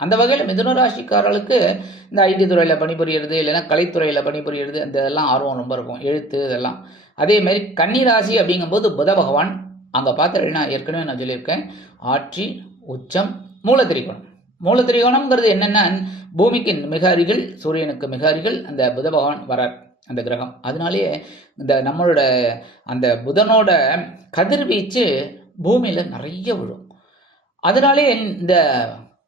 அந்த வகையில் மிதுன ராசிக்காரர்களுக்கு இந்த ஐடி துறையில் பணிபுரியறது இல்லைன்னா கலைத்துறையில் பணிபுரியறது அந்த இதெல்லாம் ஆர்வம் ரொம்ப இருக்கும். எழுத்து இதெல்லாம். அதே மாதிரி ராசி அப்படிங்கும்போது புத பகவான் அங்கே பார்த்தீங்கன்னா ஏற்கனவே நான் சொல்லியிருக்கேன். ஆட்சி உச்சம் மூலத்திரிகோணம். மூலத்திரிகோணம்ங்கிறது என்னென்னா பூமிக்கு மிக அருகில் சூரியனுக்கு மிக அருகில் அந்த புத பகவான் வரார் அந்த கிரகம். அதனாலேயே இந்த நம்மளோட அந்த புதனோட கதிர்வீச்சு பூமியில் நிறைய விழும். அதனாலே இந்த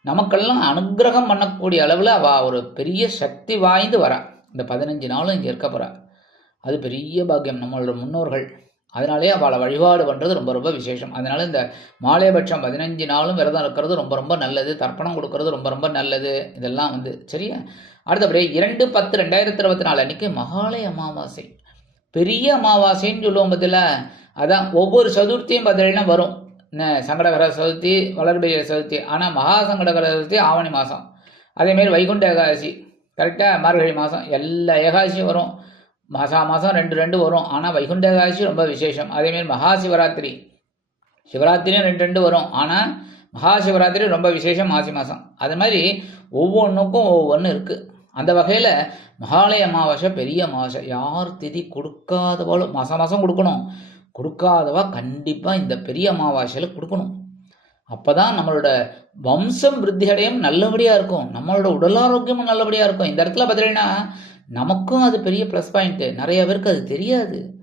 நமக்கெல்லாம் அனுக்கிரகம் பண்ணக்கூடிய அளவில் அவள் ஒரு பெரிய சக்தி வாய்ந்து வரா. இந்த பதினஞ்சு நாளும் இங்கே இருக்க போகிறா அது பெரிய பாக்கியம். நம்மளோட முன்னோர்கள். அதனாலே அவளை வழிபாடு பண்ணுறது ரொம்ப ரொம்ப விசேஷம். அதனால் இந்த மாலையபட்சம் பதினஞ்சு நாளும் விரதம் இருக்கிறது ரொம்ப ரொம்ப நல்லது. தர்ப்பணம் கொடுக்கறது ரொம்ப ரொம்ப நல்லது. இதெல்லாம் வந்து சரியா? அடுத்தபடியே இரண்டு பத்து ரெண்டாயிரத்தி இருபத்தி நாலு அன்னைக்கு மகாலய அமாவாசை. பெரிய அமாவாசைன்னு சொல்லுவோம் பதில் அதான் ஒவ்வொரு சதுர்த்தியும் பார்த்தீங்கன்னா வரும். சங்கடகர சதுர்த்தி வளர்பிரிய சதுர்த்தி. ஆனால் மகா சங்கடகர சதுர்த்தி ஆவணி மாதம் அதேமாரி வைகுண்ட ஏகாதசி கரெக்டாக மார்கழி மாதம் எல்லா ஏகாதசியும் வரும். மாசா மாதம் ரெண்டு ரெண்டு வரும். ஆனால் வைகுண்ட ஏகாதசி ரொம்ப விசேஷம். அதேமாரி மகா சிவராத்திரி. சிவராத்திரியும் ரெண்டு ரெண்டு வரும். ஆனால் மகா சிவராத்திரி ரொம்ப விசேஷம் மாசி மாதம் அது மாதிரி ஒவ்வொன்றுக்கும் ஒவ்வொன்று இருக்குது அந்த வகையில் மகாலய அமாவாசை பெரிய அமாவாசை. யார் திதி கொடுக்காத போல மாதம் மாதம் கொடுக்கணும். கொடுக்காதவா? கண்டிப்பாக இந்த பெரிய அமாவாசையில் கொடுக்கணும். அப்போ தான் நம்மளோட வம்சம் விருத்தி அடையும் நல்லபடியாக இருக்கும். நம்மளோட உடல் ஆரோக்கியமும் நல்லபடியாக இருக்கும். இந்த இடத்துல பார்த்தீங்கன்னா நமக்கும் அது பெரிய ப்ளஸ் பாயிண்ட்டு நிறைய பேருக்கு அது தெரியாது.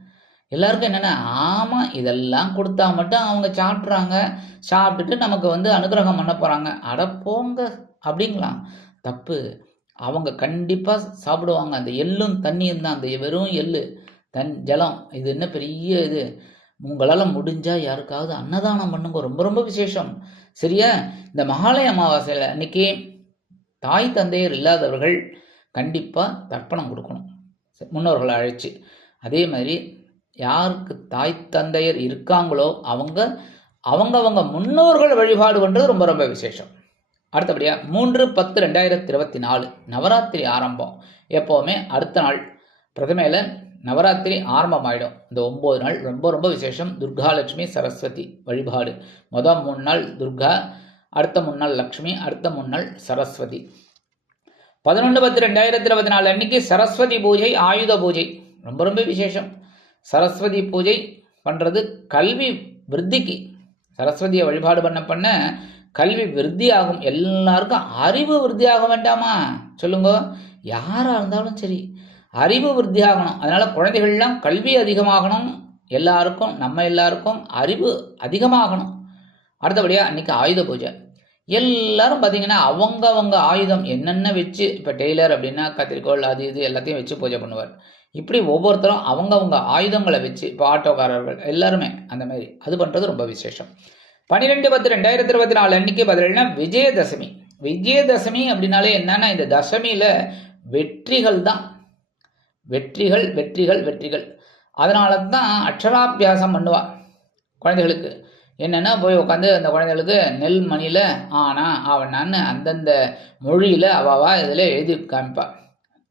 எல்லாருக்கும் என்னென்னா ஆமாம் இதெல்லாம் கொடுத்தா மட்டும் அவங்க சாப்பிட்றாங்க. சாப்பிட்டுட்டு நமக்கு வந்து அனுகிரகம் பண்ண போகிறாங்க அட போங்க அப்படிங்களாம். தப்பு. அவங்க கண்டிப்பாக சாப்பிடுவாங்க. அந்த எள்ளும் தண்ணியும் தான். அந்த வெறும் எள்ளு. தன் ஜலம். இது என்ன பெரிய இது? உங்களால் முடிஞ்சால் யாருக்காவது அன்னதானம் பண்ணுங்க. ரொம்ப ரொம்ப விசேஷம். சரியா? இந்த மகாலய அமாவாசையில் அன்னைக்கு தாய் தந்தையர் இல்லாதவர்கள் கண்டிப்பாக தர்ப்பணம் கொடுக்கணும். முன்னோர்களை அழைச்சி. அதே மாதிரி யாருக்கு தாய் தந்தையர் இருக்காங்களோ அவங்க அவங்க அவங்க முன்னோர்கள் வழிபாடு பண்ணுறது ரொம்ப ரொம்ப விசேஷம். அடுத்தபடியாக மூன்று பத்து ரெண்டாயிரத்தி இருபத்தி நாலு நவராத்திரி ஆரம்பம். எப்போவுமே அடுத்த நாள். பிரதமையில் நவராத்திரி ஆரம்பமாயிடும். இந்த ஒம்பது நாள் ரொம்ப ரொம்ப விசேஷம். துர்காலட்சுமி சரஸ்வதி வழிபாடு. மொதல் மூணு நாள் துர்கா அடுத்த மூணு நாள் லக்ஷ்மி அடுத்த மூணு நாள் சரஸ்வதி. பதினொன்று பத்து ரெண்டாயிரத்தி இருபத்தி நாலு அன்னைக்கு சரஸ்வதி பூஜை ஆயுத பூஜை. ரொம்ப ரொம்ப விசேஷம். சரஸ்வதி பூஜை பண்ணுறது கல்வி விருத்திக்கு. சரஸ்வதியை வழிபாடு பண்ண பண்ண கல்வி விருத்தி ஆகும் எல்லாருக்கும் அறிவு விருத்தி ஆக வேண்டாமா? சொல்லுங்க. யாராக இருந்தாலும் சரி. அறிவு விருத்தி ஆகணும் அதனால் குழந்தைகள்லாம் கல்வி அதிகமாகணும். எல்லாருக்கும் நம்ம எல்லாருக்கும் அறிவு அதிகமாகணும். அடுத்தபடியாக அன்றைக்கி ஆயுத பூஜை. எல்லாரும் பார்த்தீங்கன்னா அவங்கவங்க ஆயுதம் என்னென்ன வச்சு இப்போ டெய்லர் அப்படின்னா கத்திரிக்கோள் அது இது எல்லாத்தையும் வச்சு பூஜை பண்ணுவார். இப்படி ஒவ்வொருத்தரும் அவங்கவுங்க ஆயுதங்களை வச்சு இப்போ ஆட்டோக்காரர்கள் எல்லாருமே அந்த மாதிரி அது பண்ணுறது ரொம்ப விசேஷம். பன்னிரெண்டு பத்து ரெண்டாயிரத்தி இருபத்தி நாலு அன்னைக்கு பதிலா விஜயதசமி. விஜயதசமி அப்படின்னாலே என்னன்னா இந்த தசமியில் வெற்றிகள் தான் வெற்றிகள் வெற்றிகள் வெற்றிகள். அதனால தான் அக்ஷராபியாசம் பண்ணுவா குழந்தைகளுக்கு. என்னென்னா போய் உட்காந்து அந்த குழந்தைகளுக்கு நெல் மணியில் ஆனா அவனான்னு அந்தந்த மொழியில் அவாவா இதில் எழுதி காமிப்பா.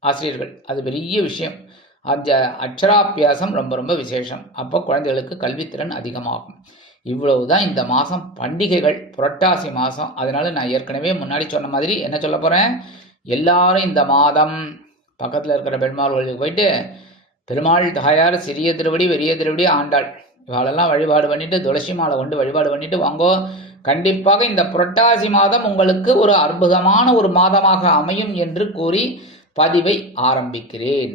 ஆசிரியர்கள். அது பெரிய விஷயம். அந்த அக்ஷராபியாசம் ரொம்ப ரொம்ப விசேஷம். அப்போ குழந்தைகளுக்கு கல்வித்திறன் அதிகமாகும். இவ்வளவு தான் இந்த மாதம் பண்டிகைகள் புரட்டாசி மாதம் அதனால நான் ஏற்கனவே முன்னாடி சொன்ன மாதிரி என்ன சொல்ல போகிறேன் எல்லாரும் இந்த மாதம் பக்கத்தில் இருக்கிற பெருமாள் கோயிலுக்கு போயிட்டு பெருமாள் தாயார் சிறிய திருவடி பெரிய திருவடி ஆண்டாள். இவாளெல்லாம் வழிபாடு பண்ணிவிட்டு துளசி மாலை கொண்டு வழிபாடு பண்ணிட்டு வாங்கோ கண்டிப்பாக இந்த புரட்டாசி மாதம் உங்களுக்கு ஒரு அற்புதமான ஒரு மாதமாக அமையும் என்று கூறி பதிவை ஆரம்பிக்கிறேன்.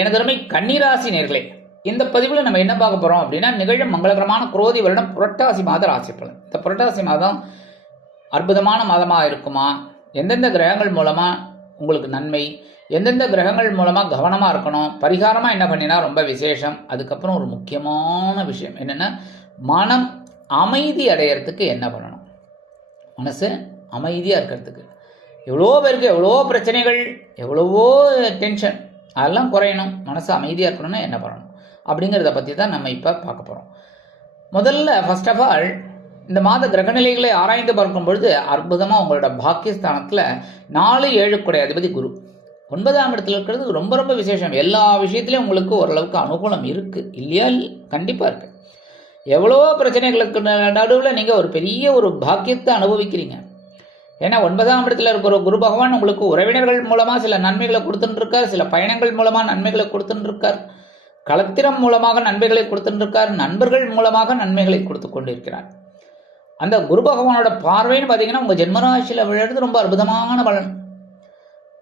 எனதருமை கன்னிராசி நேர்களே இந்த பதிவில் நம்ம என்ன பார்க்க போகிறோம் அப்படின்னா நிகழும் மங்களகரமான குரோதி வருடம் புரட்டாசி மாத ராசி பலன் இந்த புரட்டாசி மாதம் அற்புதமான மாதமாக இருக்குமா? எந்தெந்த கிரகங்கள் மூலமாக உங்களுக்கு நன்மை எந்தெந்த கிரகங்கள் மூலமாக கவனமாக இருக்கணும் பரிகாரமாக என்ன பண்ணினா ரொம்ப விசேஷம் அதுக்கப்புறம் ஒரு முக்கியமான விஷயம் என்னென்னா மனம் அமைதி அடையிறதுக்கு என்ன பண்ணணும்? மனசு அமைதியாக இருக்கிறதுக்கு. எவ்வளோ பேருக்கு எவ்வளோ பிரச்சனைகள் எவ்வளவோ டென்ஷன் அதெல்லாம் குறையணும். மனசு அமைதியாக இருக்கணும்னா என்ன பண்ணணும்? அப்படிங்கிறத பற்றி தான் நம்ம இப்போ பார்க்க போகிறோம் முதல்ல ஃபர்ஸ்ட் ஆஃப் ஆல் இந்த மாத கிரகநிலைகளை ஆராய்ந்து பார்க்கும் பொழுது அற்புதமாக உங்களோட பாக்கியஸ்தானத்தில் நாலு ஏழுக்குடைய அதிபதி குரு. ஒன்பதாம் இடத்துல இருக்கிறது ரொம்ப ரொம்ப விசேஷம். எல்லா விஷயத்துலையும் உங்களுக்கு ஓரளவுக்கு அனுகூலம் இருக்குது இல்லையா? கண்டிப்பாக இருக்குது எவ்வளோ பிரச்சனைகளுக்கு நடுவில் நீங்கள் ஒரு பெரிய ஒரு பாக்கியத்தை அனுபவிக்கிறீங்க. ஏன்னா ஒன்பதாம் இடத்துல இருக்கிற குரு பகவான் உங்களுக்கு உறவினர்கள் மூலமாக சில நன்மைகளை கொடுத்துட்டுருக்கார். சில பயணங்கள் மூலமாக நன்மைகளை கொடுத்துட்டுருக்கார். களத்திரம் மூலமாக நன்மைகளை கொடுத்துட்டுருக்கார். நண்பர்கள் மூலமாக நன்மைகளை கொடுத்து கொண்டிருக்கிறார் அந்த குரு பகவானோட பார்வைன்னு பார்த்தீங்கன்னா உங்கள் ஜென்மராசியில் விழுறது ரொம்ப அற்புதமான பலன்.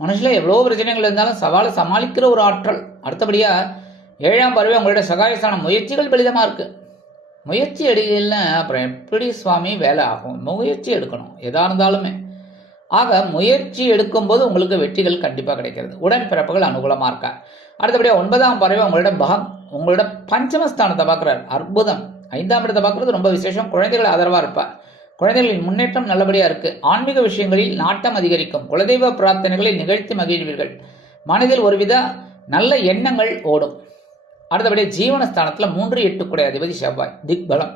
மனுஷில் எவ்வளோ பிரச்சனைகள் இருந்தாலும் சவாலை சமாளிக்கிற ஒரு ஆற்றல். அடுத்தபடியாக ஏழாம் பறவை உங்களோட சகாயஸ்தான முயற்சிகள் பலிதமாக இருக்குது முயற்சி எடுக்கலன்னா அப்புறம் எப்படி சுவாமி வேலை ஆகும்? முயற்சி எடுக்கணும் எதாக இருந்தாலுமே. ஆக முயற்சி எடுக்கும்போது உங்களுக்கு வெற்றிகள் கண்டிப்பாக கிடைக்கிறது. உடன்பிறப்புகள் அனுகூலமாக இருக்கா? அடுத்தபடியாக ஒன்பதாம் பறவை உங்களோட பகம் உங்களோட பஞ்சமஸ்தானத்தை பார்க்குறாரு. அற்புதம். ஐந்தாம் இடத்தை பார்க்குறது ரொம்ப விசேஷம். குழந்தைகள் ஆதரவாக இருப்பார் குழந்தைகளின் முன்னேற்றம் நல்லபடியாக இருக்குது ஆன்மீக விஷயங்களில் நாட்டம் அதிகரிக்கும். குலதெய்வ பிரார்த்தனைகளை நிகழ்த்தி மகிழ்வீர்கள். மனதில் ஒருவித நல்ல எண்ணங்கள் ஓடும். அடுத்தபடியே ஜீவனஸ்தானத்தில் மூன்று எட்டு குடை அதிபதி செவ்வாய். திக்பலம்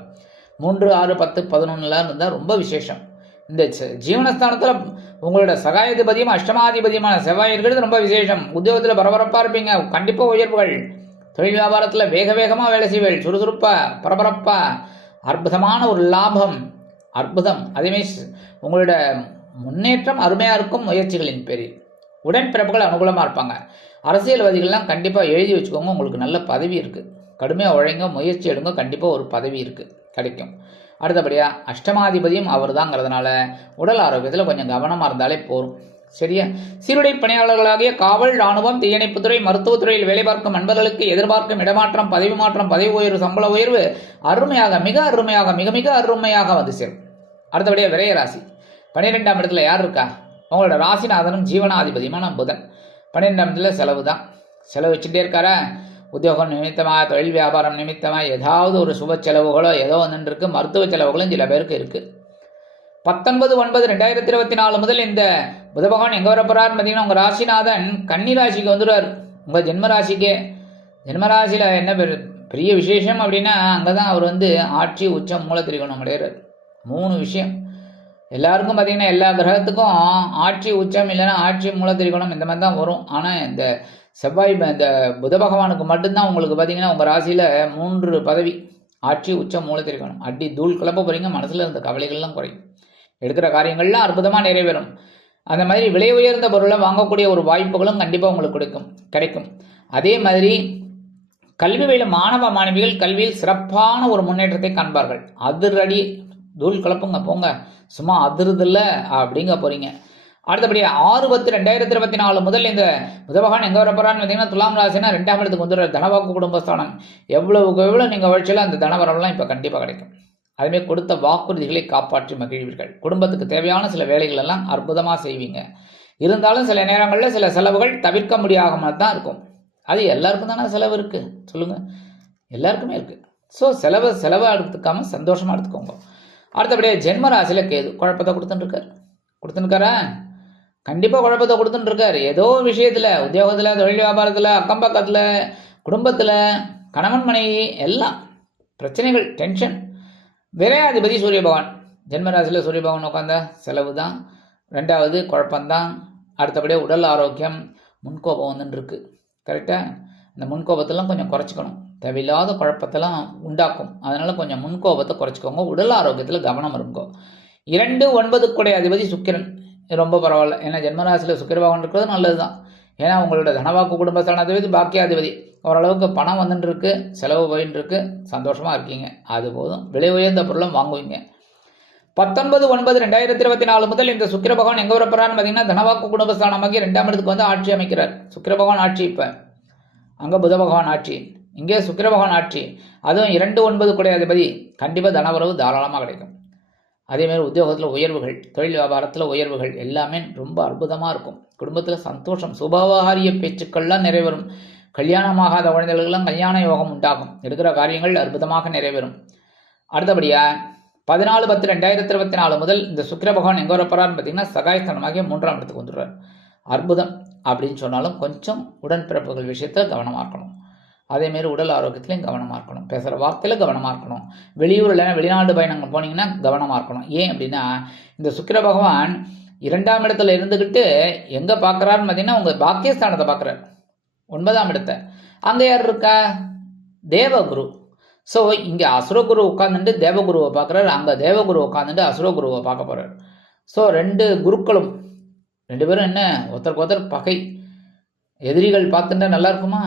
மூன்று ஆறு பத்து பதினொன்றுலாம் இருந்தால் ரொம்ப விசேஷம். இந்த ஜீவனஸ்தானத்தில் உங்களோட சகாயாதிபதியும் அஷ்டமாதிபதியுமான செவ்வாய் இருக்கிறது ரொம்ப விசேஷம். உத்தியோகத்தில் பரபரப்பாக இருப்பீங்க. கண்டிப்பாக உயர்வுகள். தொழில் வியாபாரத்தில் வேக வேகமாக வேலை செய்வேள் சுறுசுறுப்பாக பரபரப்பாக அற்புதமான ஒரு லாபம் அற்புதம். அதேமாதிரி உங்களோட முன்னேற்றம் அருமையாக இருக்கும் முயற்சிகளின் பேரில். உடன்பிறப்புகள் அனுகூலமாக இருப்பாங்க. அரசியல்வாதிகள்லாம் கண்டிப்பாக எழுதி வச்சுக்கோங்க உங்களுக்கு நல்ல பதவி இருக்குது கடுமையாக உழைங்க முயற்சி எடுங்க கண்டிப்பாக ஒரு பதவி இருக்குது கிடைக்கும். அடுத்தபடியாக அஷ்டமாதிபதியும் அவர் தாங்கிறதுனால உடல் ஆரோக்கியத்தில் கொஞ்சம் கவனமாக இருந்தாலே போதும். சரியா? சீருடை பணியாளர்களாகிய காவல் ராணுவம் தீயணைப்புத்துறை மருத்துவத்துறையில் வேலை பார்க்கும் நண்பர்களுக்கு எதிர்பார்க்கும் இடமாற்றம் பதவி மாற்றம் பதவி உயர்வு சம்பள உயர்வு அருமையாக மிக அருமையாக மிக மிக அருமையாக வந்து சேரும். அடுத்தபடியாக விரைய ராசி. பன்னிரெண்டாம் இடத்துல யார் இருக்கா? உங்களோட ராசிநாதனும் ஜீவனாதிபதியுமான புதன். பன்னிரெண்டாம் இடத்துல செலவு தான். செலவு வச்சுட்டே இருக்காரா? உத்தியோகம் நிமித்தமாக தொழில் வியாபாரம் நிமித்தமாக ஏதாவது ஒரு சுப செலவுகளோ ஏதோ ஒன்று இருக்குது மருத்துவ செலவுகளும் சில பேருக்கு இருக்குது பத்தொன்பது ஒன்பது ரெண்டாயிரத்தி இருபத்தி நாலு முதல் இந்த புத பகவான் எங்கே வரப்போறாருன்னு பார்த்தீங்கன்னா உங்கள் ராசிநாதன் கன்னி ராசிக்கு வந்துடுவார். உங்கள் ஜென்ம ராசிக்கே. என்ன பெரு பெரிய விசேஷம் அப்படின்னா அங்கே தான் அவர் வந்து ஆட்சி உச்சம் மூலத்திரிகோணம் அடைகிறார் மூணு விஷயம். எல்லாருக்கும் பார்த்தீங்கன்னா எல்லா கிரகத்துக்கும் ஆட்சி உச்சம் இல்லைன்னா ஆட்சி மூலத்திரிகோணம் இந்த மாதிரி தான் வரும். ஆனால் இந்த செவ்வாய் இந்த புத பகவானுக்கு மட்டும்தான் உங்களுக்கு பார்த்தீங்கன்னா உங்கள் ராசியில் மூன்று பதவி. ஆட்சி உச்சம் மூலத்திரிகோணம். அடி தூள் கிளப்ப போகிறீங்க மனசில் இருந்த கவலைகள்லாம் குறையும். எடுக்கிற காரியங்கள்லாம் அற்புதமாக நிறைவேறும். அந்த மாதிரி விலை உயர்ந்த பொருளை வாங்கக்கூடிய ஒரு வாய்ப்புகளும் கண்டிப்பாக உங்களுக்கு கொடுக்கும் கிடைக்கும். அதே மாதிரி கல்வி வயல மாணவ மாணவிகள் கல்வியில் சிறப்பான ஒரு முன்னேற்றத்தை காண்பார்கள். அதிரடி தூள் கலப்புங்க போங்க. சும்மா அதிருதில்ல அப்படிங்க போறீங்க. அடுத்தபடியாக ஆறு பத்து ரெண்டாயிரத்தி இருபத்தி நாலு முதல் இந்த புதபகவான் எங்கே வரப்போறான்னு பார்த்தீங்கன்னா துலாம் ராசினா ரெண்டாம் இடத்துக்கு வந்துடுற தனவாக்கு குடும்பஸ்தானம். எவ்வளவுக்கு எவ்வளோ நீங்கள் உழைச்சாலும் அந்த தனவரம்லாம் இப்போ கண்டிப்பாக கிடைக்கும். அதுமாரி கொடுத்த வாக்குறுதிகளை காப்பாற்றி மகிழ்வீர்கள். குடும்பத்துக்கு தேவையான சில வேலைகள் எல்லாம் அற்புதமாக செய்வீங்க. இருந்தாலும் சில நேரங்களில் சில செலவுகள் தவிர்க்க முடியாமல் தான் இருக்கும். அது எல்லாருக்கும் தானே செலவு இருக்குது சொல்லுங்கள் எல்லாருக்குமே இருக்குது ஸோ செலவை செலவாக எடுத்துக்காமல் சந்தோஷமாக எடுத்துக்கோங்க. அடுத்தபடியாக ஜென்ம ராசியில் கேது குழப்பத்தை கொடுத்துட்டுருக்காரு. கொடுத்துருக்காரா கண்டிப்பாக குழப்பத்தை கொடுத்துட்டுருக்காரு. ஏதோ ஒரு விஷயத்தில் உத்தியோகத்தில் தொழில் வியாபாரத்தில் அக்கம் பக்கத்தில் குடும்பத்தில் கணவன் மனைவி எல்லாம் பிரச்சனைகள் டென்ஷன் விரையாதிபதி சூரிய பகவான் ஜென்மராசியில் சூரிய பகவான் உட்காந்தா செலவு தான் ரெண்டாவது குழப்பம்தான். அடுத்தபடியாக உடல் ஆரோக்கியம் முன்கோபம் வந்துன்னு இருக்கு. கரெக்டாக இந்த முன்கோபத்தெல்லாம் கொஞ்சம் குறைச்சிக்கணும். தேவையில்லாத குழப்பத்தெல்லாம் உண்டாக்கும். அதனால் கொஞ்சம் முன்கோபத்தை குறைச்சிக்கோங்க. உடல் ஆரோக்கியத்தில் கவனம் இருங்கோ. இரண்டு ஒன்பது கூடைய அதிபதி சுக்கிரன். இது ரொம்ப பரவாயில்ல. ஏன்னா ஜென்மராசியில் சுக்கிர பகவான் இருக்கிறது நல்லது தான் ஏன்னா உங்களோட தனவாக்கு குடும்பஸ்தானாதிபதி பாக்கியாதிபதி. ஓரளவுக்கு பணம் வந்துட்டுருக்கு செலவு போயின்ட்டுருக்கு சந்தோஷமாக இருக்கீங்க. அது போதும். விலை உயர்ந்த பொருளும் வாங்குவீங்க. பத்தொன்பது ஒன்பது ரெண்டாயிரத்தி இருபத்தி நாலு முதல் இந்த சுக்கிர பகவான் எங்கே வரப்படுறான்னு பார்த்தீங்கன்னா தனவாக்கு குடும்பஸ்தானமாகி ரெண்டாம் இடத்துக்கு வந்து ஆட்சி அமைக்கிறார். சுக்கிர பகவான் ஆட்சி இப்போ. அங்கே புத பகவான் ஆட்சி. இங்கே சுக்கிர பகவான் ஆட்சி. அதுவும் இரண்டு ஒன்பது குடையாதிபதி. கண்டிப்பாக தனவரவு தாராளமாக கிடைக்கும். அதேமாதிரி உத்தியோகத்தில் உயர்வுகள் தொழில் வியாபாரத்தில் உயர்வுகள் எல்லாமே ரொம்ப அற்புதமாக இருக்கும். குடும்பத்தில் சந்தோஷம் சுபவாரிய பேச்சுக்கள்லாம் நிறைவேறும். கல்யாணமாகாத குழந்தைகளுக்கெல்லாம் கல்யாண யோகம் உண்டாகும். எடுக்கிற காரியங்கள் அற்புதமாக நிறைவேறும். அடுத்தபடியாக பதினாலு பத்து ரெண்டாயிரத்தி இருபத்தி நாலு முதல் இந்த சுக்கிர பகவான் எங்கே வரப்போறாருன்னு பார்த்தீங்கன்னா சகாயஸ்தானமாகிய மூன்றாம் இடத்துக்கு வந்துடுறார். அற்புதம் அப்படின்னு சொன்னாலும் கொஞ்சம் உடன்பிறப்புகள் விஷயத்தில் கவனமாக இருக்கணும். அதேமாரி உடல் ஆரோக்கியத்திலையும் கவனமாக இருக்கணும். பேசுகிற வார்த்தையில் கவனமாக இருக்கணும். வெளியூரில் வெளிநாடு பயணங்கள் போனீங்கன்னா கவனமாக இருக்கணும். ஏன் அப்படின்னா இந்த சுக்கிர பகவான் இரண்டாம் இடத்துல இருந்துக்கிட்டு எங்கே பார்க்குறாருன்னு பார்த்தீங்கன்னா உங்கள் பாக்கியஸ்தானத்தை பார்க்குறாரு ஒன்பதாம் இடத்தை. அங்கே யார் இருக்கா? தேவகுரு. ஸோ இங்கே அசுரகுரு உட்காந்துட்டு தேவகுருவை பார்க்குறாரு. அங்கே தேவகுரு உட்காந்துட்டு அசுரகுருவை பார்க்க போகிறார் ஸோ ரெண்டு குருக்களும் ரெண்டு பேரும் என்ன? ஒருத்தருக்கு ஒருத்தர் பகை. எதிரிகள் பார்த்துட்டா நல்லா இருக்குமா?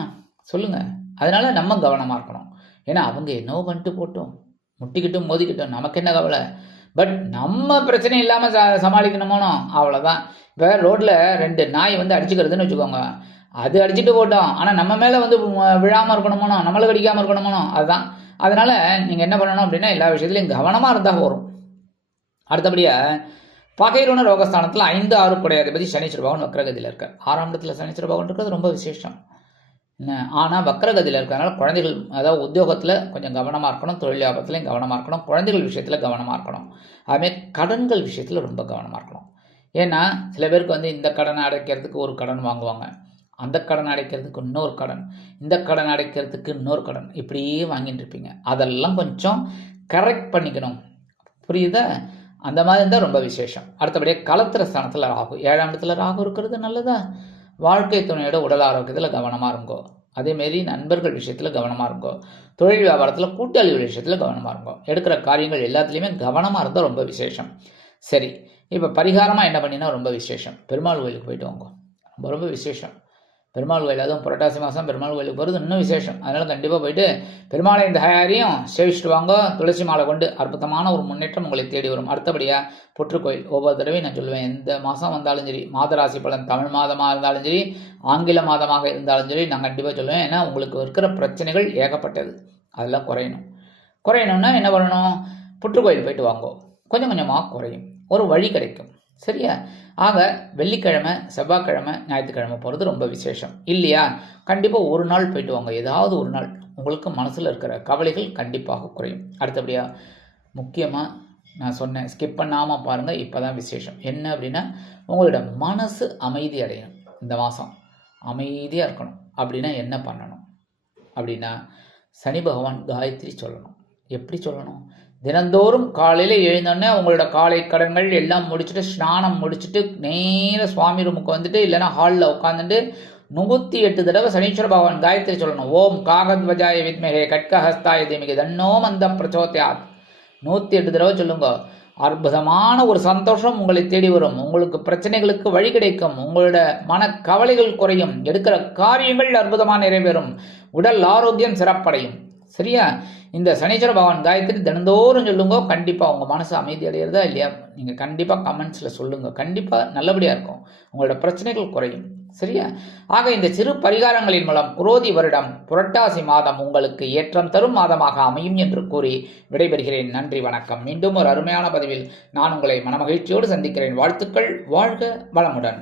சொல்லுங்க. அதனால நம்ம கவனமாக இருக்கணும். ஏன்னா அவங்க என்னவோ வந்துட்டு போட்டோம். முட்டிக்கிட்டும் மோதிக்கிட்டோம். நமக்கு என்ன கவலை? பட் நம்ம பிரச்சனை இல்லாமல் ச சமாளிக்கணுமோனோ? அவ்வளோதான் இப்போ ரோட்டில் ரெண்டு நாய் வந்து அடிச்சுக்கிறதுன்னு வச்சுக்கோங்க. அது அடிச்சுட்டு போட்டோம். ஆனால் நம்ம மேலே வந்து விழாமல் இருக்கணுமோனோ நம்மளுக்கு அடிக்காமல் இருக்கணுமோனோ அதுதான் அதனால் நீங்கள் என்ன பண்ணணும் அப்படின்னா எல்லா விஷயத்துலையும் கவனமாக இருந்தால் வரும் அடுத்தபடியாக பகைரோன ரோகஸ்தானத்தில் ஐந்து ஆறு குடையாதிபதி சனீஸ்வர பகவான் வக்ரகதியில் இருக்கார். ஆறாம் இடத்துல சனீஸ்வர பகவான் இருக்கிறது ரொம்ப விசேஷம். என்ன? ஆனால் வக்ரகதியில் இருக்கிறதுனால குழந்தைகள் அதாவது உத்தியோகத்தில் கொஞ்சம் கவனமாக இருக்கணும் தொழில் வியாபாரத்துலையும் கவனமாக இருக்கணும் குழந்தைகள் விஷயத்தில் கவனமாக இருக்கணும். அதுமாரி கடன்கள் விஷயத்தில் ரொம்ப கவனமாக இருக்கணும். ஏன்னா சில பேருக்கு வந்து இந்த கடனை அடைக்கிறதுக்கு ஒரு கடன் வாங்குவாங்க. அந்த கடன் அடைக்கிறதுக்கு இன்னொரு கடன் இந்த கடன் அடைக்கிறதுக்கு இன்னொரு கடன். இப்படியே வாங்கிட்டு இருப்பீங்க. அதெல்லாம் கொஞ்சம் கரெக்ட் பண்ணிக்கணும். புரியுதா? அந்த மாதிரி இருந்தால் ரொம்ப விசேஷம். அடுத்தபடியாக கலத்திர ஸ்தானத்தில் ராகு. ஏழாம் இடத்துல ராகு இருக்கிறது நல்லதா? வாழ்க்கை துணையோட உடல் ஆரோக்கியத்தில் கவனமாக இருங்கோ. அதேமாரி நண்பர்கள் விஷயத்தில் கவனமாக இருங்கோ. தொழில் வியாபாரத்தில் கூட்டாளிகள் விஷயத்தில் கவனமாக இருங்கோ. எடுக்கிற காரியங்கள் எல்லாத்துலேயுமே கவனமாக இருந்தால் ரொம்ப விசேஷம். சரி இப்போ பரிகாரமாக என்ன பண்ணினா ரொம்ப விசேஷம். பெருமாள் கோயிலுக்கு போயிட்டு வாங்க. ரொம்ப ரொம்ப விசேஷம். பெருமாள் கோயில் அதுவும் புரட்டாசி மாதம் பெருமாள் கோயிலுக்கு போகிறது இன்னும் விசேஷம். அதனால் கண்டிப்பாக போயிட்டு பெருமாளை இந்த ஹயாரியும் சேவிச்சுட்டு வாங்க. துளசி மாலை கொண்டு அற்புதமான ஒரு முன்னேற்றம் உங்களை தேடி வரும். அடுத்தபடியாக புற்றுக்கோயில். ஒவ்வொரு தடவையும் நான் சொல்லுவேன். எந்த மாதம் வந்தாலும் சரி மாதராசி பலன் தமிழ் மாதமாக இருந்தாலும் சரி ஆங்கில மாதமாக இருந்தாலும் சரி நான் கண்டிப்பாக சொல்லுவேன். ஏன்னா உங்களுக்கு இருக்கிற பிரச்சனைகள் ஏகப்பட்டது. அதெல்லாம் குறையணும். குறையணும்னா என்ன பண்ணணும்? புற்றுக்கோயில் போயிட்டு வாங்கோ. கொஞ்சம் கொஞ்சமாக குறையும். ஒரு வழி கிடைக்கும். சரியா? ஆக வெள்ளிக்கிழமை செவ்வாய்க்கிழமை ஞாயிற்றுக்கிழமை போகிறது ரொம்ப விசேஷம். இல்லையா? கண்டிப்பாக ஒரு நாள் போயிட்டு வாங்க. ஏதாவது ஒரு நாள். உங்களுக்கு மனசில் இருக்கிற கவலைகள் கண்டிப்பாக குறையும். அடுத்தபடியாக முக்கியமாக நான் சொன்னேன் ஸ்கிப் பண்ணாமல் பாருங்கள் இப்போ தான் விசேஷம். என்ன அப்படின்னா உங்களோட மனசு அமைதி அடையணும். இந்த மாதம் அமைதியாக இருக்கணும். அப்படின்னா என்ன பண்ணணும்? அப்படின்னா சனி பகவான் காயத்ரி சொல்லணும். எப்படி சொல்லணும்? தினந்தோறும் காலையில் எழுந்தோடனே அவங்களோட காலை கடன்கள் எல்லாம் முடிச்சுட்டு ஸ்நானம் முடிச்சுட்டு நேர சுவாமி ரூமுக்கு வந்துட்டு இல்லைன்னா ஹாலில் உட்காந்துட்டு நூற்றி எட்டு தடவை சனீஸ்வர பகவான் காயத்ரி சொல்லணும். ஓம் காகத்வஜாய வித்மகே கட்கஹஸ்தாய திமிகி தன்னோ மந்த பிரச்சோத்தியாத் நூற்றி எட்டு தடவை சொல்லுங்க. அற்புதமான ஒரு சந்தோஷம் உங்களை தேடி வரும். உங்களுக்கு பிரச்சனைகளுக்கு வழி கிடைக்கும். உங்களோட மன கவலைகள் குறையும். எடுக்கிற காரியங்கள் அற்புதமாக நிறைவேறும். உடல் ஆரோக்கியம் சிறப்படையும். சரியா? இந்த சனீஸ்வர பகவான் காயத்ரி தினந்தோறும் சொல்லுங்க கண்டிப்பாக உங்கள் மனசு அமைதி அடையிறதா இல்லையா? நீங்கள் கண்டிப்பாக கமெண்ட்ஸில் சொல்லுங்கள் கண்டிப்பாக நல்லபடியாக இருக்கும். உங்களோட பிரச்சனைகள் குறையும். சரியா? ஆக இந்த சிறு பரிகாரங்களின் மூலம் குரோதி வருடம் புரட்டாசி மாதம் உங்களுக்கு ஏற்றம் தரும் மாதமாக அமையும் என்று கூறி விடைபெறுகிறேன். நன்றி வணக்கம். மீண்டும் ஒரு அருமையான பதிவில் நான் உங்களை மனமகிழ்ச்சியோடு சந்திக்கிறேன். வாழ்த்துக்கள். வாழ்க வளமுடன்.